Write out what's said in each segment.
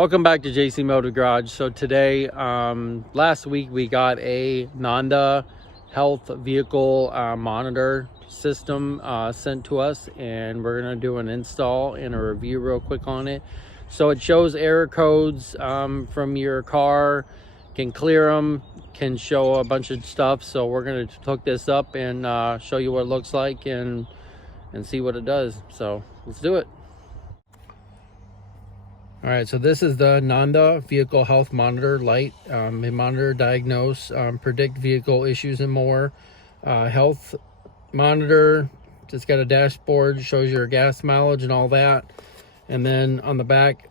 Welcome back to JC Motor Garage. So today, last week we got a Nanda health vehicle monitor system sent to us, and we're gonna do an install and a review real quick on it. So it shows error codes from your car, can clear them, can show a bunch of stuff. So we're gonna hook this up and show you what it looks like and see what it does. So let's do it. All right, so this is the Nanda Vehicle Health Monitor Lite. They monitor, diagnose, predict vehicle issues and more. Health monitor, it's got a dashboard, shows your gas mileage and all that. And then on the back,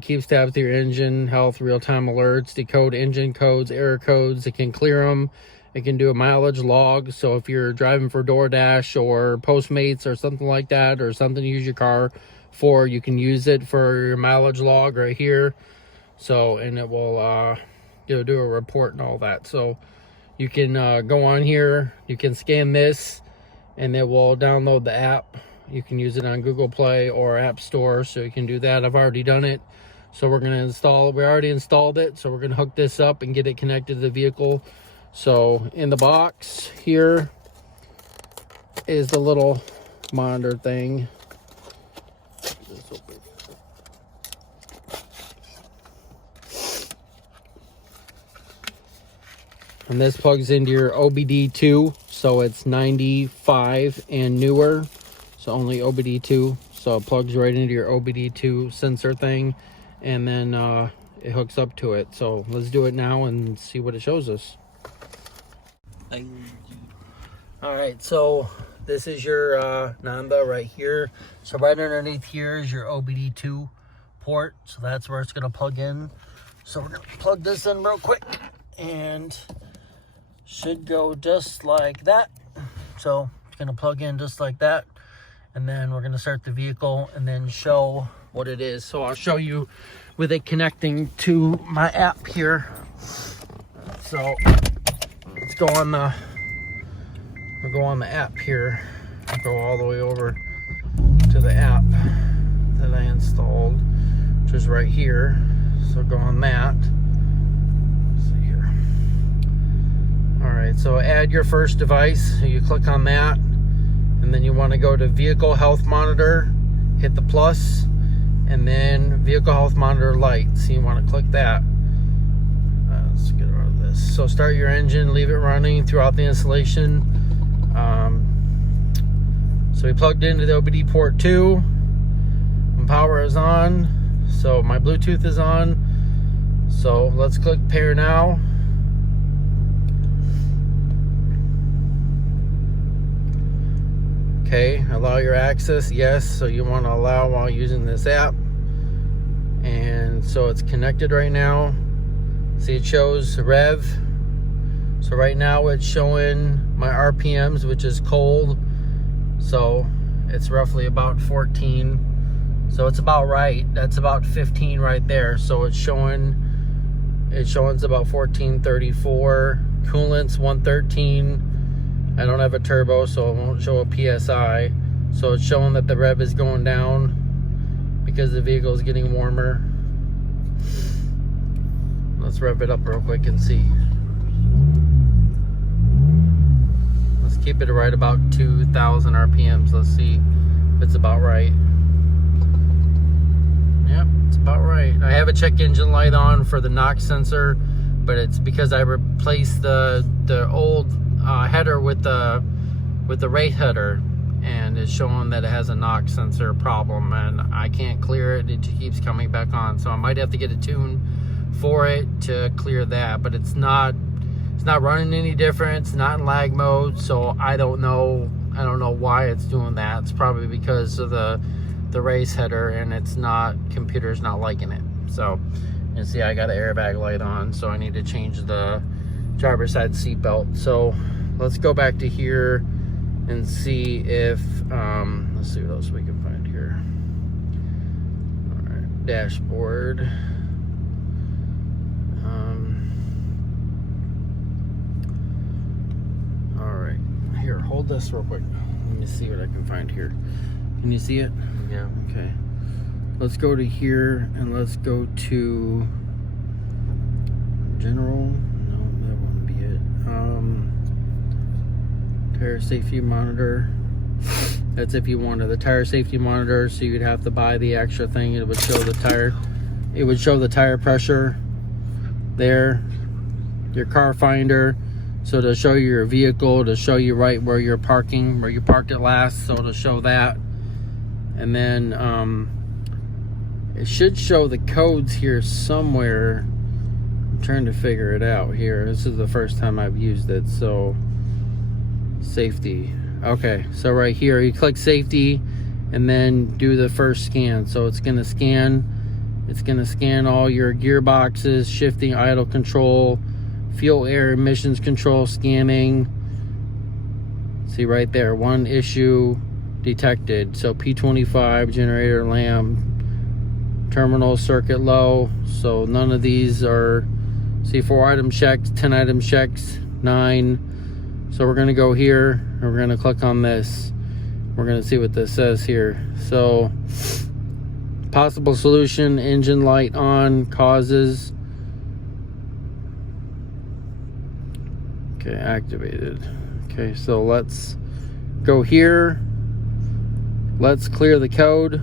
keeps tabs with your engine health, real-time alerts, decode engine codes, error codes. It can clear them. It can do a mileage log. So if you're driving for DoorDash or Postmates or something like that, or something to use your car for, you can use it for your mileage log right here. So, and it will do a report and all that. So you can go on here, you can scan this, and it will download the app. You can use it on Google Play or App Store, so you can do that. I've already done it. So we're gonna install it. We already installed it, so we're gonna hook this up and get it connected to the vehicle. So in the box here is the little monitor thing. And this plugs into your OBD2, so it's 95 and newer, so only OBD2. So it plugs right into your OBD2 sensor thing, and then it hooks up to it. So let's do it now and see what it shows us. All right, so this is your Nanda right here. So right underneath here is your OBD2 port, so that's where it's gonna plug in. So we're gonna plug this in real quick, and should go just like that. So it's gonna plug in just like that, and then we're gonna start the vehicle and then show what it is. So I'll show you with it connecting to my app here. So let's go on the app here. I'll go all the way over to the app that I installed, which is right here. So go on that. Alright, so add your first device. So you click on that, and then you want to go to Vehicle Health Monitor, hit the plus, and then Vehicle Health Monitor Lite. So you want to click that. Let's get out of this. So start your engine, leave it running throughout the installation. So we plugged into the OBD port 2, and power is on. So my Bluetooth is on. So let's click pair now. Okay, allow your access, yes. So you want to allow while using this app. And so it's connected right now. See, it shows rev. So right now it's showing my RPMs, which is cold. So it's roughly about 14. So it's about right. That's about 15 right there. So it's showing it's about 1434. Coolant's 113. I don't have a turbo, so it won't show a PSI. So it's showing that the rev is going down because the vehicle is getting warmer. Let's rev it up real quick and see. Let's keep it right about 2,000 RPMs. Let's see if it's about right. Yep, it's about right. I have a check engine light on for the NOx sensor, but it's because I replaced the old header with the rate header, and it's showing that it has a NOx sensor problem, and I can't clear it. It just keeps coming back on, so I might have to get a tune for it to clear that. But it's not running any different. It's not in lag mode, so I don't know why it's doing that. It's probably because of the race header, and computer's not liking it. So you see I got an airbag light on, so I need to change the driver's side seatbelt. So let's go back to here and see if let's see what else we can find here. All right, dashboard. All right, here, hold this real quick. Let me see what I can find here. Can you see it? Yeah. Okay. let's go to here and let's go to general. No, that wouldn't be it. Tire safety monitor. That's if you wanted the tire safety monitor, so you'd have to buy the extra thing. It would show the tire. It would show the tire pressure there. Your car finder, so to show you your vehicle, to show you right where you're parking, where you parked it last, so to show that. And then it should show the codes here somewhere. I'm trying to figure it out here. This is the first time I've used it. So safety. Okay, so right here you click safety and then do the first scan. So it's going to scan all your gearboxes, shifting, idle control, fuel, air, emissions control, scanning. See right there, one issue detected. So P25, generator, lamp, terminal circuit low. So none of these are. See, 4 item checks, 10 item checks, 9. So we're gonna go here and we're gonna click on this. We're gonna see what this says here. So possible solution: engine light on, causes. Okay, activated. Okay, so let's go here. Let's clear the code.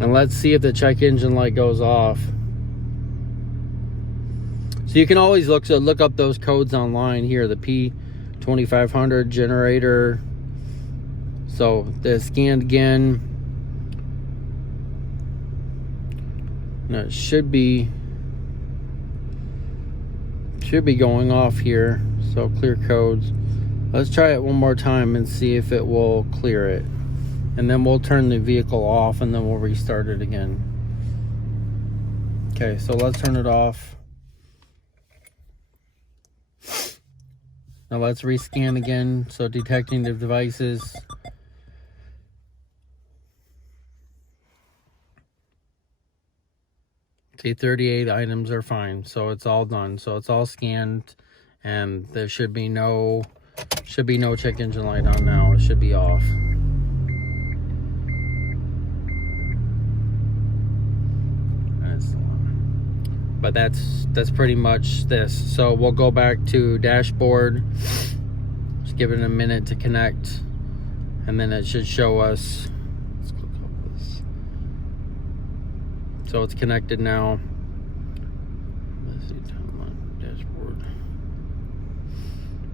And let's see if the check engine light goes off. So you can always look up those codes online here, the P2500 generator. So the scanned again. Now it should be going off here. So clear codes. Let's try it one more time and see if it will clear it. And then we'll turn the vehicle off and then we'll restart it again. Okay, so let's turn it off. Now let's rescan again. So detecting the devices. See, 38 items are fine. So it's all done. So it's all scanned and there should be no check engine light on now. It should be off. But that's pretty much this. So we'll go back to dashboard. Just give it a minute to connect, and then it should show us. Let's click on this. So it's connected now. Let's see, timeline, dashboard.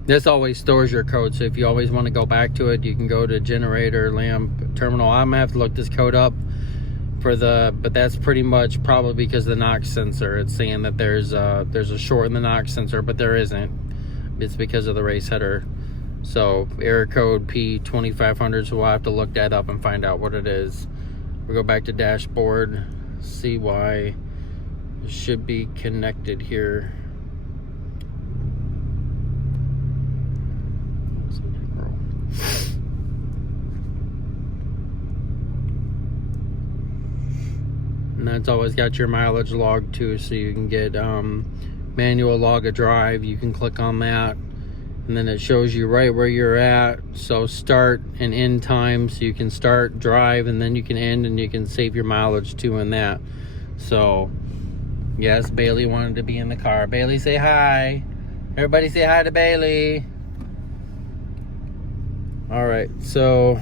This always stores your code, so if you always want to go back to it, you can go to generator, lamp, terminal. I'm gonna have to look this code up. But that's pretty much probably because of the NOx sensor. It's saying that there's a short in the NOx sensor, but there isn't. It's because of the race header. So error code P2500, so we'll have to look that up and find out what it is. We'll go back to dashboard, see why it should be connected here. And that's always got your mileage log too, so you can get manual log a drive. You can click on that and then it shows you right where you're at. So start and end time, so you can start, drive, and then you can end, and you can save your mileage too in that. So yes, Bailey wanted to be in the car. Bailey, say hi. Everybody say hi to Bailey. All right, so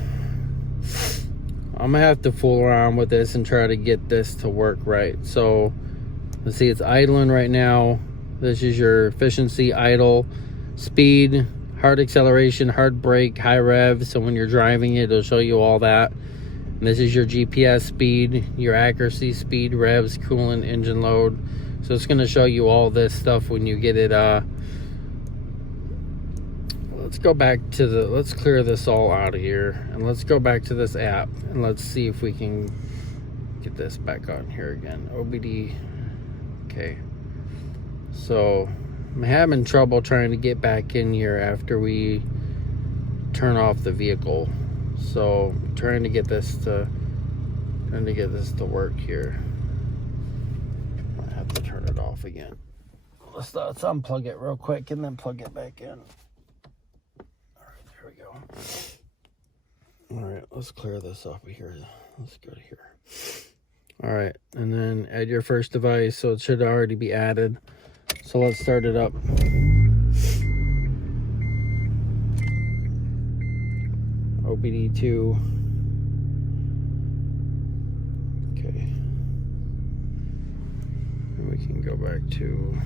I'm gonna have to fool around with this and try to get this to work right. So let's see, it's idling right now. This is your efficiency, idle, speed, hard acceleration, hard brake, high rev. So when you're driving it, it'll show you all that. And this is your GPS speed, your accuracy, speed, revs, coolant, engine load. So it's gonna show you all this stuff when you get it. Let's go back to let's clear this all out of here and let's go back to this app and let's see if we can get this back on here again. OBD. Okay, so I'm having trouble trying to get back in here after we turn off the vehicle. So trying to get this to work here. I have to turn it off again. Let's unplug it real quick and then plug it back in. All right, let's clear this up here. let's go to here. All right, and then add your first device, so it should already be added. So let's start it up. OBD2. Okay. And we can go back to,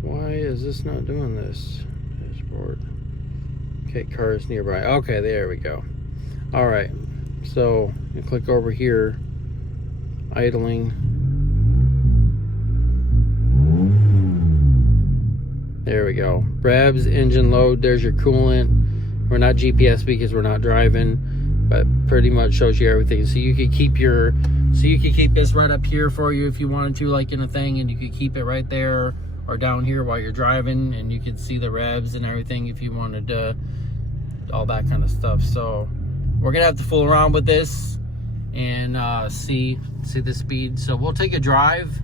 why is this not doing this? Dashboard. Okay, cars nearby. Okay, there we go. All right, so you click over here, idling. There we go. Revs, engine load, there's your coolant. We're not GPS because we're not driving, but pretty much shows you everything. So you could keep this right up here for you if you wanted to, like in a thing, and you could keep it right there or down here while you're driving, and you could see the revs and everything if you wanted to, all that kind of stuff. So we're gonna have to fool around with this and see the speed. So we'll take a drive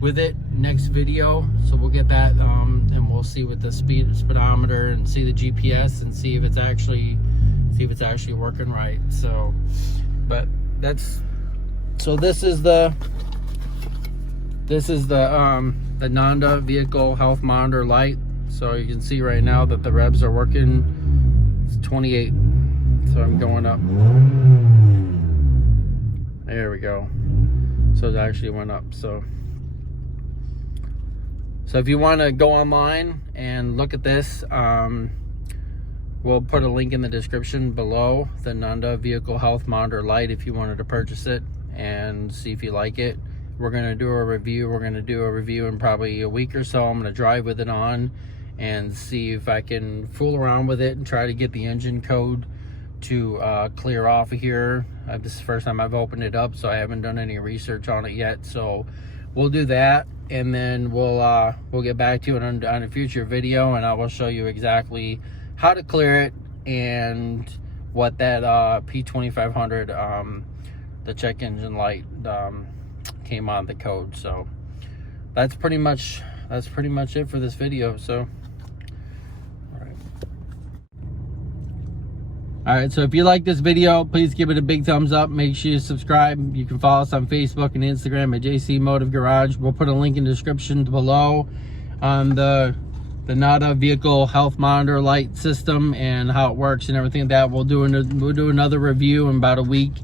with it next video, so we'll get that and we'll see with the speedometer and see the GPS and see if it's actually working right. So but this is the Nanda vehicle health monitor light. So you can see right now that the revs are working. It's 28, so I'm going up. There we go. So it actually went up. So if you want to go online and look at this, we'll put a link in the description below, the Nanda vehicle health monitor light, if you wanted to purchase it and see if you like it. We're going to do a review. We're going to do a review in probably a week or so. I'm going to drive with it on and see if I can fool around with it and try to get the engine code to clear off of here. This is the first time I've opened it up, so I haven't done any research on it yet. So we'll do that, and then we'll get back to it on a future video, and I will show you exactly how to clear it and what that P2500 the check engine light came on the code. So that's pretty much it for this video. So all right, so if you like this video, please give it a big thumbs up. Make sure you subscribe. You can follow us on Facebook and Instagram at JC Motive Garage. We'll put a link in the description below on the Nanda vehicle health monitor light system and how it works and everything like that. We'll do another review in about a week.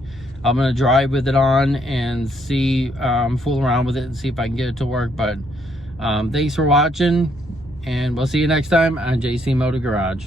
I'm gonna drive with it on and see, fool around with it and see if I can get it to work. But thanks for watching, and we'll see you next time on JC Motive Garage.